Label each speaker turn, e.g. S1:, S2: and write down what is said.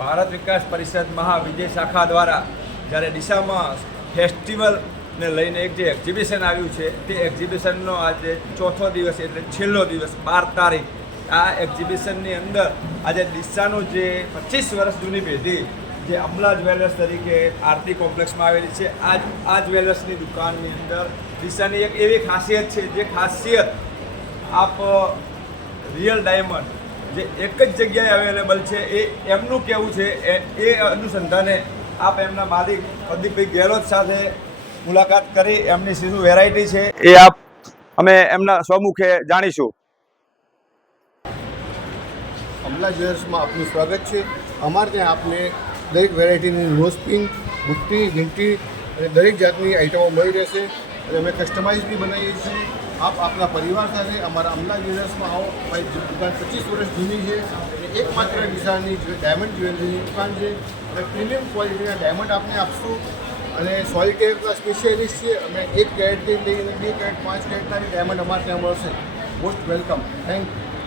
S1: ભારત વિકાસ પરિષદ મહાવિજય શાખા દ્વારા જ્યારે ડીસામાં ફેસ્ટિવલને લઈને એક જે એક્ઝિબિશન આવ્યું છે, તે એક્ઝિબિશનનો આજે ચોથો દિવસ એટલે છેલ્લો દિવસ, બાર તારીખ. આ એક્ઝિબિશનની અંદર આજે ડીસાનું જે પચીસ વર્ષ જૂની પેઢી, જે અમલા જ્વેલર્સ તરીકે આરતી કોમ્પ્લેક્સમાં આવેલી છે આ આ જ્વેલર્સની દુકાનની અંદર ડીસાની એક એવી ખાસિયત છે, જે ખાસિયત આપ, રિયલ ડાયમંડ જે એક જ જગ્યાએ અવેલેબલ છે, એ એમનું કેવું છે, એ અનુસંધાને આપ એમના માલિક પ્રદીપભાઈ ગેહલોત સાથે મુલાકાત કરી, એમની સીધું વેરાયટી છે. એ આપ અમે એમના સ્વમુખે જાણીશું.
S2: અમલા જ્વેલર્સમાં આપનું સ્વાગત છે. અમારે ત્યાં આપને દરેક વેરાયટીની નોઝ પિન બુટ્ટી, ઘીંટી અને દરેક જાતની આઈટમો મળી રહેશે. અને અમે કસ્ટમાઇઝ બી બનાવીએ છીએ. આપ આપના પરિવાર સાથે, અમારા અમદાવાદ જ્વેલર્સમાં આવો. અમારી દુકાન પચીસ વર્ષ જૂની છે, અને એકમાત્ર જે ડાયમંડ જ્વેલરીની દુકાન છે. અમે પ્રીમિયમ ક્વોલિટીના ડાયમંડ આપને આપશું. અને સોલિટેરના સ્પેશિયાલિસ્ટ છે અમે એક કેરેટથી લઈને બે કેરેટ પાંચ કેરેટના ડાયમંડ અમારે ત્યાં મળશે. Most welcome thank you